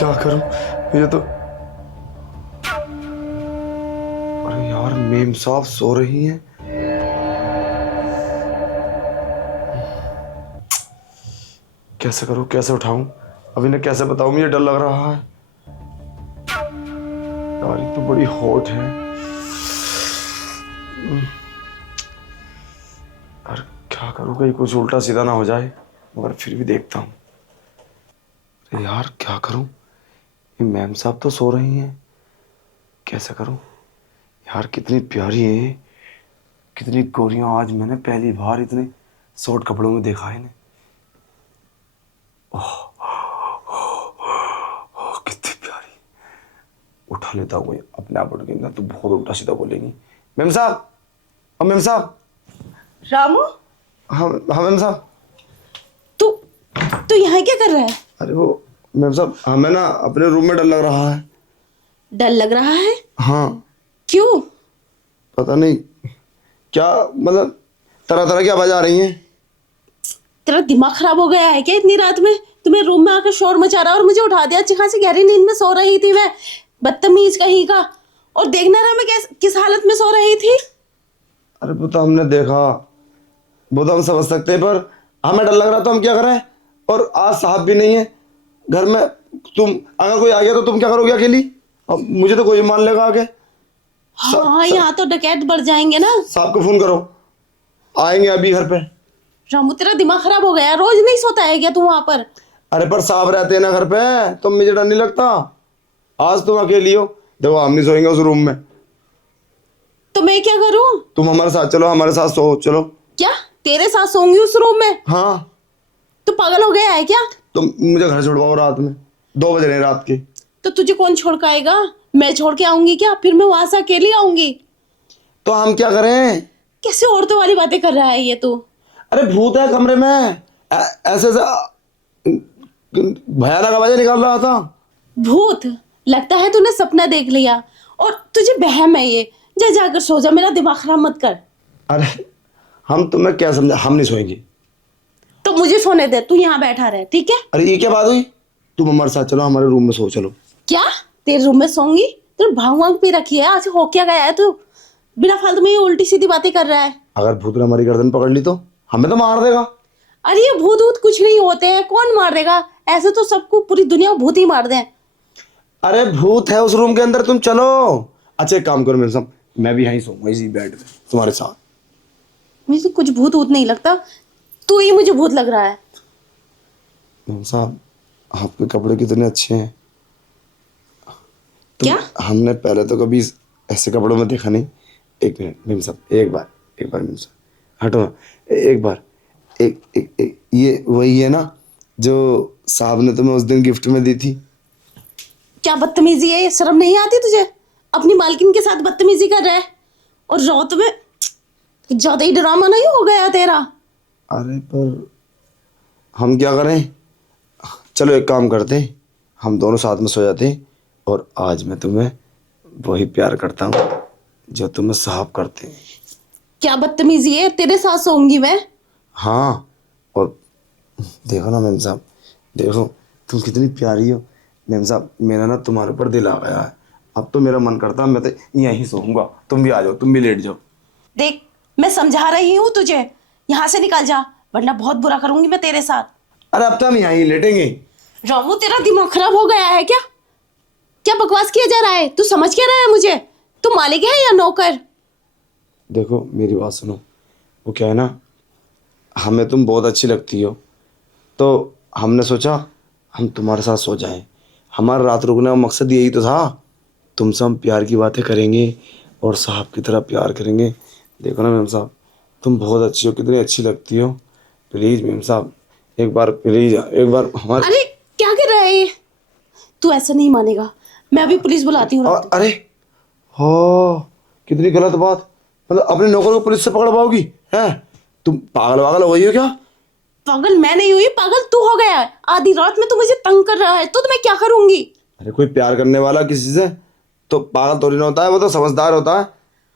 क्या करूं ये तो। अरे यार मेम साहब सो रही हैं। कैसे करूं, कैसे उठाऊं, अब इन्हें कैसे बताऊं, मुझे डर लग रहा है यार, ये तो बड़ी हॉट है। यार क्या करूं, कहीं कुछ उल्टा सीधा ना हो जाए, मगर फिर भी देखता हूं। अरे यार क्या करूं, ये मैम साहब तो सो रही हैं, कैसे करूं यार। कितनी प्यारी है ये, कितनी गोरियां। आज मैंने पहली बार इतने शॉर्ट कपड़ों में देखा है इन्हें। कितनी प्यारी। उठा लेता हूँ, अपने आप उठ गई ना तो बहुत उल्टा सीधा बोलेंगी। मैम साहब, हाँ मैम साहब। रामू, हाँ हाँ मैम साहब। तू तू यहाँ क्या कर रहा है? अरे वो मैम साहब, हमें ना अपने रूम में डर लग रहा है। डर लग रहा है? हाँ। क्यों? पता नहीं क्या, मतलब तरह तरह की आवाज आ रही हैं। तेरा दिमाग खराब हो गया है क्या? इतनी रात में तुम्हें रूम में आकर शोर मचा रहा और मुझे उठा दिया। अच्छी खासी गहरी नींद में सो रही थी मैं, बदतमीज कहीं का। और देखना रहा मैं किस हालत में सो रही थी। अरे वो तो हमने देखा, वो तो हम समझ सकते हैं, पर हमें डर लग रहा तो हम क्या करें। और आज साहब भी नहीं है घर में। तुम अगर कोई आ गया तो तुम क्या करोगे अकेली? अब मुझे तो कोई मान लेगा आके। हाँ, यहाँ तो डकैत बढ़ जाएंगे ना। साहब को फोन करो, आएंगे अभी घर पे। रामू, तेरा दिमाग खराब हो गया। रोज नहीं सोता है क्या तू वहां पर? अरे पर साहब रहते हैं ना घर पे, तो मुझे डर नहीं लगता। आज तुम अकेली हो, देखो हम नहीं सोएंगे उस रूम में। तो मैं क्या करूं? तुम हमारे साथ चलो, हमारे साथ सो चलो। क्या तेरे साथ सोऊंगी उस रूम में? हाँ। तू पागल हो गया है क्या? तुम मुझे घर छोड़वाओ रात में, 2 बज रहे हैं रात के। तो तुझे कौन छोड़ के आएगा? मैं छोड़ के आऊंगी क्या? फिर मैं वहां से अकेली आऊंगी? तो हम क्या करें? कैसे औरतों वाली बातें कर रहा है ये तू? अरे भूत है कमरे में, ऐसे भयानक आवाजें निकाल रहा था। भूत? लगता है तूने सपना देख लिया और तुझे वहम है ये। जा जाकर सो जा, मेरा दिमाग खराब मत कर। अरे हम तुम्हें क्या समझा, हम नहीं सोएंगे। तो मुझे सोने दे, तू यहाँ बैठा रहे, ठीक है? अरे ये क्या बात हुई, तुम हमारे साथ चलो, हमारे रूम में सो चलो। क्या तेरे रूम में सोऊंगी? तू भांग वांग पी रखी है? आज हो क्या गया है तू? बिना फालतू में ये उल्टी सीधी बातें कर रहा है। अगर भूत ने हमारी गर्दन पकड़ ली तो हमें तो मार देगा। अरे ये भूत वूत कुछ नहीं होते हैं, कौन मार देगा? ऐसे तो सबको पूरी दुनिया भूत ही मार दे। अरे भूत है उस रूम के अंदर, तुम चलो। अच्छा एक काम करो मेरे साथ, मैं भी यहीं सोऊंगा इसी बेड में तुम्हारे साथ। मुझे कुछ भूत वूत नहीं लगता, तू ही मुझे भूत लग रहा है। मैम साहब, आपके कपड़े कितने अच्छे हैं। क्या? हमने पहले तो कभी ऐसे कपड़ों में देखा नहीं। एक मिनट मैम साहब, एक बार मैम साहब हटो ना, एक बार। एक ये वही है ना जो साहब ने तुम्हें उस दिन गिफ्ट में दी थी? क्या बदतमीजी है ये? शर्म नहीं आती तुझे? अपनी मालकिन के साथ बदतमीजी कर रहा है। और रात में ज्यादा ही ड्रामा नहीं हो गया तेरा? अरे पर हम क्या करें, चलो एक काम करते हैं, हम दोनों साथ में सो जाते हैं, और आज मैं तुम्हें वही प्यार करता हूँ जो तुम्हें साहब करते हैं। क्या बदतमीजी है? तेरे साथ सोऊंगी मैं। हाँ, और देखो ना मैम साहब, देखो तुम कितनी प्यारी हो। मैम साहब मेरा ना तुम्हारे ऊपर दिल आ गया है, अब तो मेरा मन करता है मैं तो यहीं सोऊंगा। तुम भी आ जाओ, तुम भी लेट जाओ। देख, मैं समझा रही हूँ तुझे, यहाँ से निकल जा वरना बहुत बुरा करूंगी मैं तेरे साथ। अरे अब तो हम यहीं लेटेंगे। रामू, तेरा दिमाग खराब हो गया है क्या? क्या बकवास किया जा रहा है? तू समझ क्या रहा है मुझे? तू मालिक है या नौकर? देखो मेरी बात सुनो, वो क्या है ना, हमें तुम बहुत अच्छी लगती हो, तो हमने सोचा हम तुम्हारे साथ सो जाएं। हमारा रात रुकने का मकसद यही तो था, तुमसे हम प्यार की बातें करेंगे और साहब की तरह प्यार करेंगे। देखो ना मैम साहब, तुम बहुत अच्छी हो, कितनी अच्छी लगती हो। प्लीज़ मैम साहब, एक बार प्लीज़, एक बार हमारे। अरे क्या कर रहा है ये? तू ऐसा नहीं मानेगा, मैं अभी पुलिस बुलाती हूँ। अरे हो, कितनी गलत बात, मतलब अपने नौकर को पुलिस से पकड़वाओगी? हैं तुम पागल वागल हो गई हो क्या? पागल मैं नहीं हुई, पागल तू हो गया है। आधी रात में तू मुझे तंग कर रहा है तो मैं क्या करूंगी? अरे कोई प्यार करने वाला किसी से तो पागल थोड़ी ना होता है, वो तो समझदार होता है।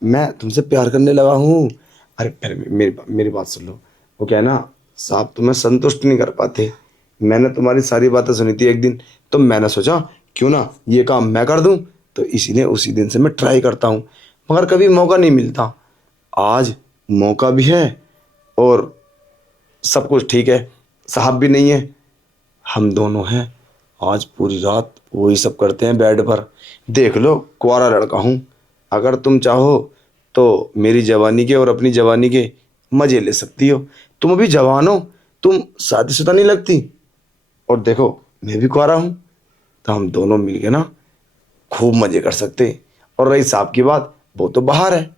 मैं तुमसे प्यार करने लगा हूँ। अरे पहले मेरी बात सुन लो। वो क्या है ना, साहब तुम्हें संतुष्ट नहीं कर पाते। मैंने तुम्हारी सारी बातें सुनी थी एक दिन, तो मैंने सोचा क्यों ना ये काम मैं कर दूं। तो इसीलिए उसी दिन से मैं ट्राई करता हूँ, मगर कभी मौका नहीं मिलता। आज मौका भी है और सब कुछ ठीक है, साहब भी नहीं है, हम दोनों हैं। आज पूरी रात वही सब करते हैं बेड पर। देख लो, कुंवारा लड़का हूँ, अगर तुम चाहो तो मेरी जवानी के और अपनी जवानी के मजे ले सकती हो। तुम अभी जवान हो, तुम शादीशुदा नहीं लगती। और देखो, मैं भी कुंवारा हूँ, तो हम दोनों मिलके ना खूब मजे कर सकते हैं। और रही साहब की बात, वो तो बाहर है।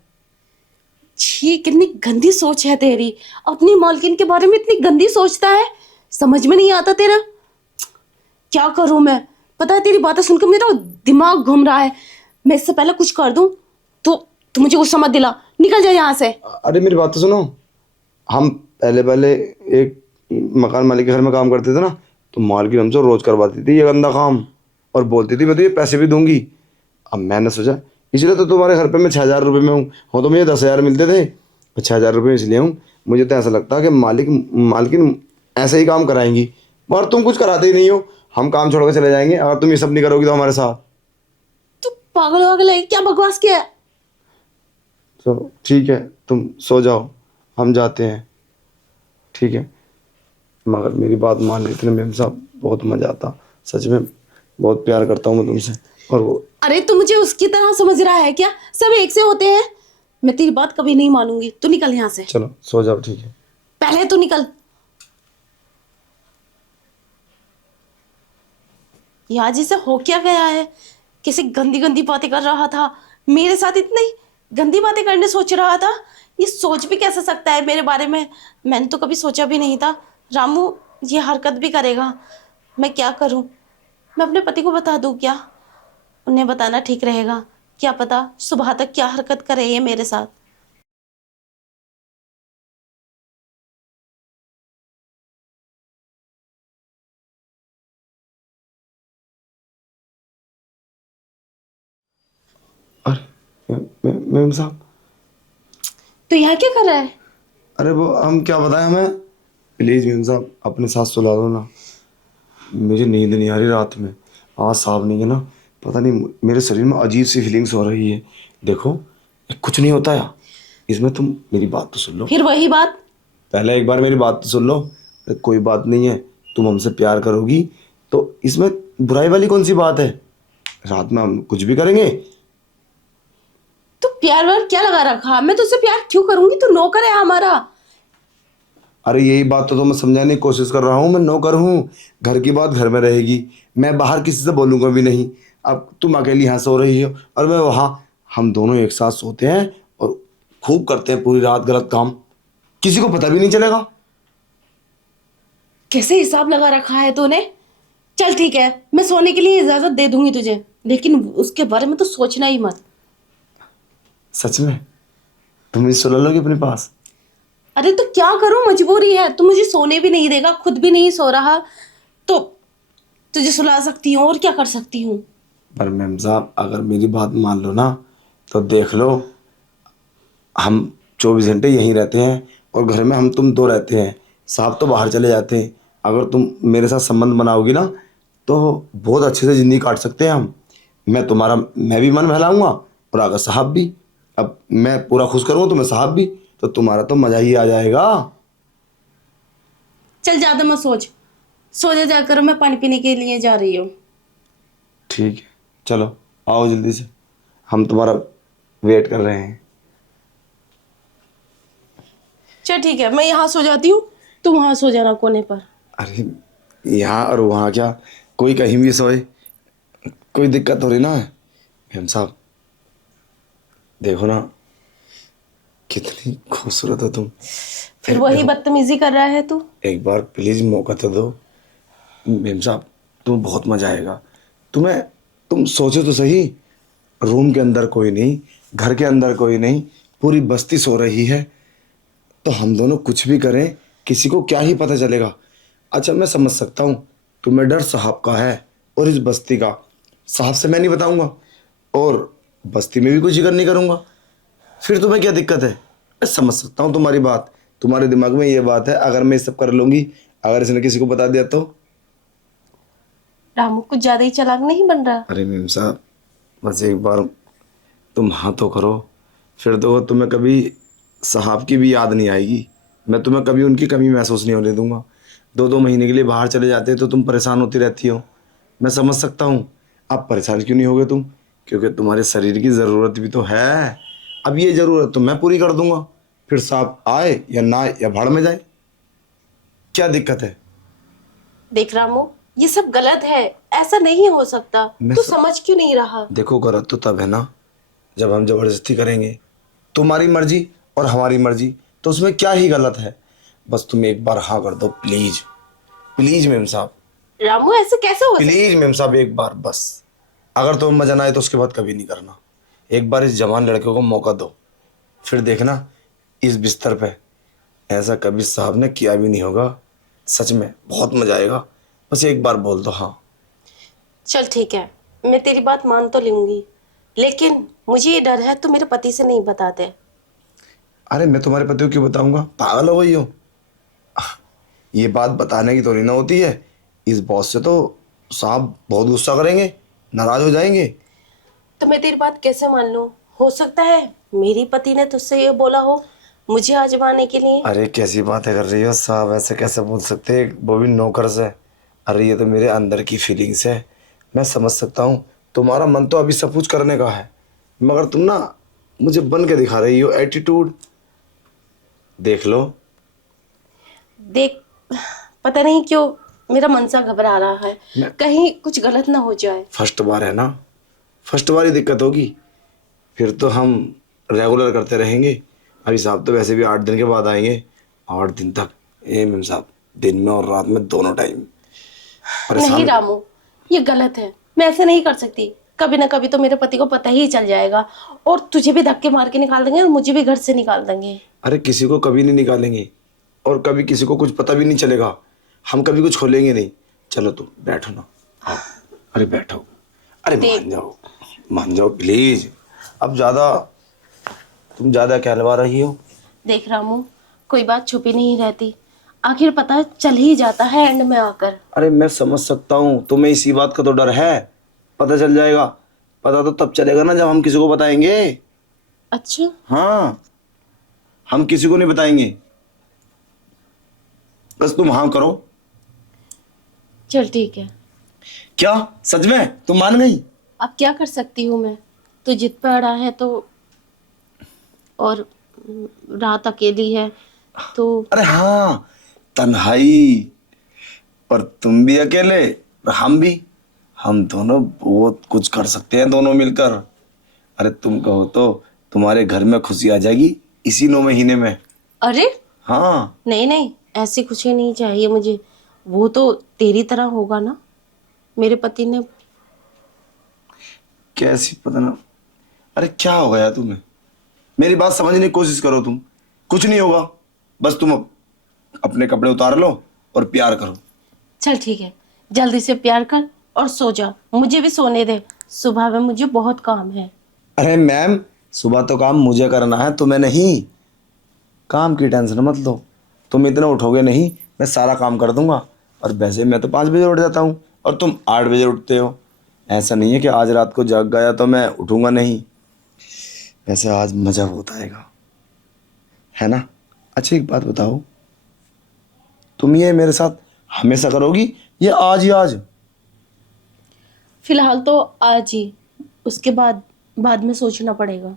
छी, कितनी गंदी सोच है तेरी। अपनी मालकिन के बारे में इतनी गंदी सोचता है, समझ में नहीं आता तेरा। क्या करूं मैं, पता है तेरी बातें सुनकर मेरा दिमाग घूम रहा है। मैं इससे पहले कुछ कर दूं तो तू मुझे गुस्सा मत दिला, निकल जा यहाँ से। अरे मेरी बात तो सुनो। हम पहले पहले एक मकान मालिक के घर में काम करते थे ना, तो मालकिन हमसे रोज करवाती थी ये गंदा काम, और बोलती थी मैं तो ये पैसे भी दूंगी। अब मैंने सोचा इसलिए तो तुम्हारे घर पे मैं 6,000 रुपये में हूँ। हो तो मुझे 10,000 मिलते थे, मैं 6,000 रुपये इसलिए हूँ। मुझे तो ऐसा लगता है कि मालकिन ऐसे ही काम कराएंगी, मगर तुम कुछ कराते ही नहीं हो। हम काम छोड़ कर चले जाएंगे अगर तुम ये सब नहीं करोगी तो हमारे साथ। तू पागल वागल है क्या, बकवास किया है। चलो ठीक है, तुम सो जाओ, हम जाते हैं, ठीक है। मगर मेरी बात मान लेते ना मेम साहब, बहुत मज़ा आता, सच में बहुत प्यार करता हूँ मैं तुमसे। और वो अरे तू मुझे उसकी तरह समझ रहा है क्या, सब एक से होते हैं। मैं तेरी बात कभी नहीं मानूंगी, तू निकल यहाँ से। चलो सो जाओ, ठीक है। पहले तू निकल। यहाँ जी से हो क्या गया है, कैसे गंदी गंदी बातें कर रहा था मेरे साथ, इतनी गंदी बातें करने सोच रहा था। ये सोच भी कैसे सकता है मेरे बारे में, मैंने तो कभी सोचा भी नहीं था रामू ये हरकत भी करेगा। मैं क्या करूं, मैं अपने पति को बता दूं क्या, उन्हें बताना ठीक रहेगा। क्या पता सुबह तक क्या हरकत करे ये मेरे साथ। अरे मेम साहब, तो यहाँ क्या कर रहा है। अरे वो हम क्या बताएं हमें। प्लीज़ मेम साहब अपने साथ सुला दो ना, मुझे नींद नहीं आ रही रात में। आज साहब नहीं है ना, पता नहीं मेरे शरीर में अजीब सी फीलिंग्स हो रही है। देखो कुछ नहीं होता है इसमें, तुम मेरी बात तो सुन लो। फिर वही बात। पहले एक बार मेरी बात तो सुन लो। कोई बात नहीं है, तुम हमसे प्यार करोगी तो इसमें बुराई वाली कौन सी बात है। रात में हम कुछ भी करेंगे। तो प्यार व्यार क्या लगा रखा, मैं तुझसे प्यार क्यों करूंगी, तू नौकर है हमारा। अरे यही बात तो मैं समझाने की कोशिश कर रहा हूँ, मैं नौकर हूँ। घर की बात घर में रहेगी, मैं बाहर किसी से बोलूँगा भी नहीं। अब तुम अकेली यहाँ सो रही हो और मैं वहाँ, हम दोनों एक साथ सोते हैं और खूब करते हैं पूरी रात गलत काम, किसी को पता भी नहीं चलेगा। कैसे हिसाब लगा रखा है तूने। चल ठीक है, मैं सोने के लिए इजाजत दे दूंगी तुझे, लेकिन उसके बारे में तो सोचना ही मत। सच में तुम मुझे सुला लोगी अपने पास। अरे तो क्या करूं, मजबूरी है, तू मुझे सोने भी नहीं देगा, खुद भी नहीं सो रहा, तो तुझे सुला सकती हूँ और क्या कर सकती हूँ। पर मैम साहब अगर मेरी बात मान लो ना, तो देख लो, हम 24 घंटे यहीं रहते हैं और घर में हम तुम दो रहते हैं, साहब तो बाहर चले जाते हैं। अगर तुम मेरे साथ संबंध बनाओगी ना तो बहुत अच्छे से ज़िंदगी काट सकते हैं हम। मैं भी मन बहलाऊंगा और अगर साहब भी, अब मैं पूरा खुश करूँगा तो मैं साहब भी, तो तुम्हारा तो मज़ा ही आ जाएगा। चल ज्यादा मत सोच, सो जा जाकर, मैं पानी पीने के लिए जा रही हूँ। ठीक है, चलो आओ जल्दी से, हम तुम्हारा वेट कर रहे हैं। चल ठीक है, मैं यहाँ सो जाती हूँ, तू वहां सो जाना कोने पर। अरे यहाँ और वहाँ क्या, कोई कहीं भी सोए, कोई दिक्कत हो रही ना है। मैम साहब देखो ना, कितनी खूबसूरत हो तुम। फिर वही बदतमीजी कर रहा है तू। एक बार प्लीज मौका तो दो मैम साहब, तुम्हें बहुत मजा आएगा। तुम सोचो तो सही, रूम के अंदर कोई नहीं, घर के अंदर कोई नहीं, पूरी बस्ती सो रही है, तो हम दोनों कुछ भी करें किसी को क्या ही पता चलेगा। अच्छा मैं समझ सकता हूँ तुम्हें डर साहब का है और इस बस्ती का, साहब से मैं नहीं बताऊंगा और बस्ती में भी कोई जिक्र नहीं करूंगा, फिर तुम्हें क्या दिक्कत है। मैं समझ सकता हूँ तुम्हारी बात, तुम्हारे दिमाग में ये बात है अगर मैं ये सब कर लूँगी, अगर इसने किसी को बता दिया तो। रामू कुछ ज्यादा ही चालाक नहीं बन रहा? अरे मेम साहब, बस एक बार तुम हाँ तो करो, फिर तो तुम्हें कभी साहब की भी याद नहीं आएगी। मैं तुम्हें कभी उनकी कमी महसूस नहीं होने दूंगा। 2-2 महीने के लिए बाहर चले जाते तो तुम परेशान होती रहती हो, मैं समझ सकता हूँ। अब परेशान क्यों नहीं होगे तुम? क्योंकि तुम्हारे शरीर की ज़रूरत भी तो है। अब ये ज़रूरत तो मैं पूरी कर दूंगा, फिर साहब आए या ना आए या भाड़ में जाए, क्या दिक्कत है? देख रामू, ये सब गलत है, ऐसा नहीं हो सकता। तू समझ क्यों नहीं रहा? देखो गलत तो तब है ना जब हम जबरदस्ती करेंगे। तुम्हारी मर्जी और हमारी मर्जी, तो उसमें क्या ही गलत है? बस तुम एक बार हाँ कर दो प्लीज, प्लीज मेम साहब, रामू ऐसे कैसे हो सकता? प्लीज मेम साहब, एक बार बस। अगर तुम्हें मजा ना आए तो उसके बाद कभी नहीं करना। एक बार इस जवान लड़के को मौका दो, फिर देखना इस बिस्तर पे ऐसा कभी साहब ने किया भी नहीं होगा। सच में बहुत मजा आएगा, बस एक बार बोल दो हाँ। चल ठीक है, मैं तेरी बात मान तो लूंगी, लेकिन मुझे ये डर है तू मेरे पति से नहीं बताते। अरे मैं तुम्हारे पति को क्यों बताऊंगा? पागल हो गई हो? ये बात बताने की थोड़ी ना होती है। इस बॉस से तो साहब बहुत गुस्सा करेंगे, नाराज हो जाएंगे। तो मैं तेरी बात कैसे मान लूं? हो सकता है मेरी पति ने तुझसे ये बोला हो मुझे आजमाने के लिए। अरे कैसी बातें कर रही हो साहब, ऐसे कैसे बोल सकते हैं, वो भी नौकर से? अरे ये तो मेरे अंदर की फीलिंग्स है, मैं समझ सकता हूँ। तुम्हारा मन तो अभी सब कुछ करने का है, मगर तुम ना मुझे बन के दिखा रही हो एटीट्यूड। देख लो। देख, पता नहीं क्यों मेरा मन सा घबरा रहा है, मैं- कहीं कुछ गलत ना हो जाए। फर्स्ट बार है ना, फर्स्ट बार ही दिक्कत होगी, फिर तो हम रेगुलर करते रहेंगे। अभी साहब तो वैसे भी 8 दिन के बाद आएंगे, 8 दिन तक ए मेम साहब, दिन में और रात में दोनों टाइम नहीं रामू, ये गलत है, मैं ऐसे नहीं कर सकती। कभी ना कभी तो मेरे पति को पता ही चल जाएगा और तुझे भी धक्के मार के निकाल देंगे और मुझे भी घर से निकाल देंगे। अरे किसी को कभी नहीं निकालेंगे और कभी किसी को कुछ पता भी नहीं चलेगा, हम कभी कुछ खोलेंगे नहीं। चलो तुम बैठो ना, आओ। अरे बैठो, अरे मान जाओ प्लीज। अब तुम ज्यादा कहलवा रही हो। देख रामू, कोई बात छुपी नहीं रहती, आखिर पता चल ही जाता है एंड में आकर। अरे मैं समझ सकता हूँ, तुम्हें इसी बात का तो डर है। पता चल जाएगा, पता तो तब चलेगा ना जब हम किसी को बताएंगे। अच्छा हाँ, हम किसी को नहीं बताएंगे, बस तुम हाँ करो। चल ठीक है। क्या सच में तुम मान गई? अब क्या कर सकती हूँ मैं, तू जिद पे अड़ा है तो, और रात अकेली है तो। अरे हाँ, तन्हाई, पर तुम भी अकेले और हम भी, हम दोनों बहुत कुछ कर सकते हैं दोनों मिलकर। अरे तुम कहो तो तुम्हारे घर में खुशी आ जाएगी इसी 9 महीने में। अरे हाँ। नहीं नहीं, ऐसी खुशी नहीं चाहिए मुझे, वो तो तेरी तरह होगा ना। मेरे पति ने कैसी पता ना। अरे क्या हो गया तुम्हें? मेरी बात समझने की कोशिश करो तुम। कुछ नहीं होगा, बस तुम अपने कपड़े उतार लो और प्यार करो। चल ठीक है, जल्दी से प्यार कर और सो जा, मुझे भी सोने दे, सुबह में मुझे बहुत काम है। अरे मैम, सुबह तो काम मुझे करना है, तुम्हें नहीं। काम की टेंशन मत लो, तुम इतना उठोगे नहीं, मैं सारा काम कर दूंगा। और वैसे मैं तो 5 बजे उठ जाता हूँ और तुम 8 बजे उठते हो। ऐसा नहीं है कि आज रात को जग गया तो मैं उठूंगा नहीं। वैसे आज मजा बहुत आएगा, है ना? अच्छा एक बात बताओ, तुम ये मेरे साथ हमेशा करोगी या आज ही आज? फिलहाल तो आज ही, उसके बाद में सोचना पड़ेगा।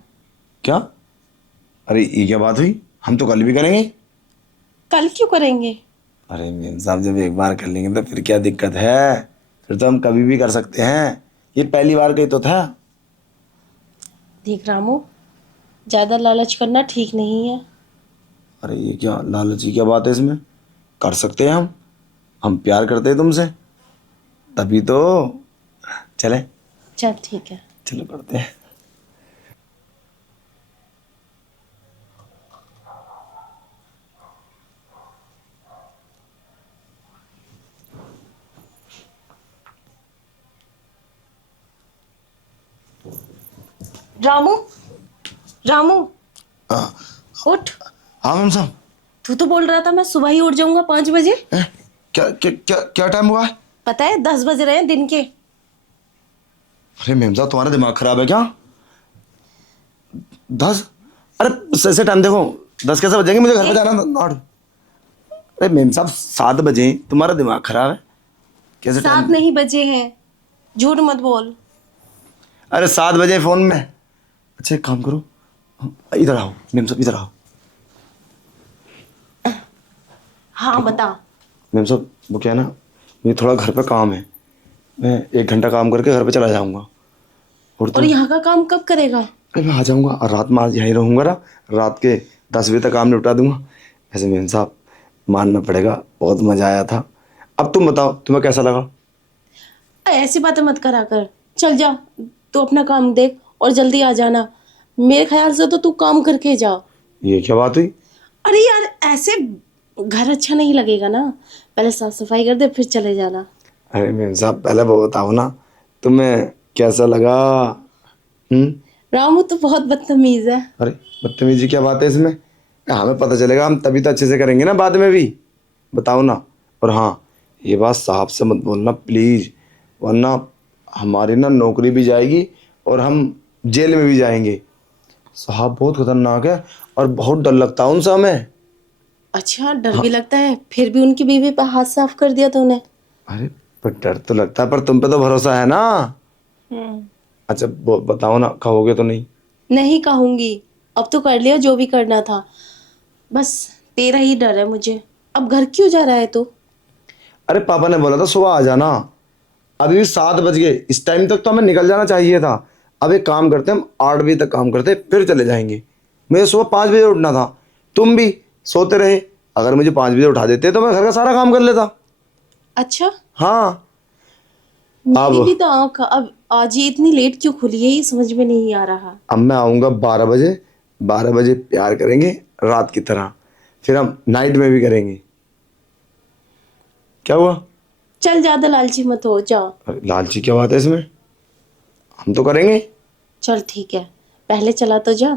क्या? अरे ये क्या बात हुई, हम तो कल भी करेंगे। कल क्यों करेंगे? अरे मेम साहब, जब एक बार कर लेंगे तो फिर क्या दिक्कत है? फिर तो हम कभी भी कर सकते हैं, ये पहली बार का ही तो था। देख रामू, ज्यादा लालच करना ठीक नहीं है। अरे ये क्या लालच की क्या बात है इसमें? कर सकते हैं हम प्यार करते हैं तुमसे, तभी तो। चले? चल ठीक है। चलो करते हैं। रामू, रामू हाँ। उठ। हाँ मैम साहब। तू तो बोल रहा था मैं सुबह ही उठ जाऊंगा 5 बजे। क्या क्या क्या क्या टाइम हुआ है? पता है 10 बज रहे हैं दिन के। अरे मेम साहब तुम्हारा दिमाग खराब है क्या? 10? अरे से टाइम देखो, 10 कैसे बजेंगे? मुझे घर पे जाना नॉट। अरे मेम साहब 7 बजे, तुम्हारा दिमाग खराब है? कैसे 7 टाइम? नहीं बजे हैं, झूठ मत बोल। अरे 7 बजे फोन में। अच्छा एक काम करो, इधर आओ मेम साहब, इधर आओ। हाँ बता। मेम साहब वो क्या है ना, मुझे थोड़ा घर पे काम है, मैं 1 घंटा काम करके घर पे चला जाऊंगा। और और यहाँ का काम कब करेगा? अरे मैं आ जाऊंगा और रात में आज यहीं रहूंगा ना, रात के 10 बजे तक काम निपटा दूंगा। ऐसे मेम साहब मानना पड़ेगा, बहुत मजा आया था। अब तुम बताओ तुम्हें कैसा लगा? ऐसी बातें मत करा कर। चल जा, तू अपना काम देख और जल्दी आ जाना। मेरे ख्याल से तो तू काम करके जा। ये क्या बात हुई? अरे यार ऐसे घर अच्छा नहीं लगेगा ना, पहले साफ सफाई कर दे फिर चले जाना। अरे मेम साहब पहले वो बताओ ना, तुम्हें कैसा लगा? रामू तो बहुत बदतमीज है। अरे बदतमीजी क्या बात है इसमें? हमें पता चलेगा, हम तभी तो अच्छे से करेंगे ना बाद में भी। बताओ ना। और हाँ, ये बात साहब से मत बोलना प्लीज, वरना हमारी ना नौकरी भी जाएगी और हम जेल में भी जाएंगे। साहब बहुत खतरनाक है और बहुत डर लगता है उनसे हमें। अच्छा डर भी लगता है, फिर भी उनकी बीवी पे हाथ साफ कर दिया तूने। अरे पर डर तो लगता है, पर तुम पे तो भरोसा है ना। अच्छा वो बताओ ना, कहोगे तो नहीं? नहीं कहूंगी, अब तो कर लिया जो भी करना था। बस तेरा ही डर है मुझे। अब घर क्यों जा रहा है तू? अरे पापा ने बोला था सुबह आ जाना, अभी भी 7 बज गए, इस टाइम तक तो हमें निकल जाना चाहिए था। अब एक काम करते हैं, हम 8 बजे तक काम करते फिर चले जाएंगे। मुझे सुबह 5 बजे उठना था, तुम भी सोते रहे। अगर मुझे 5 बजे उठा देते तो मैं घर का सारा काम कर लेता। अच्छा हाँ। मेरी भी अब तो आँख अब आज ही इतनी लेट क्यों खुली है, ये समझ में नहीं आ रहा। अब मैं आऊँगा 12 बजे, 12 बजे प्यार करेंगे रात की तरह, फिर हम नाइट में भी करेंगे। क्या हुआ? चल ज्यादा लालची मत हो जा। अरे लालची क्या बात है इसमें, हम तो करेंगे। चल ठीक है, पहले चला तो जा।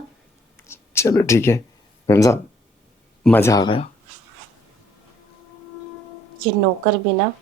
चलो ठीक है मैम साहब, मजा आ गया। ये नौकर भी ना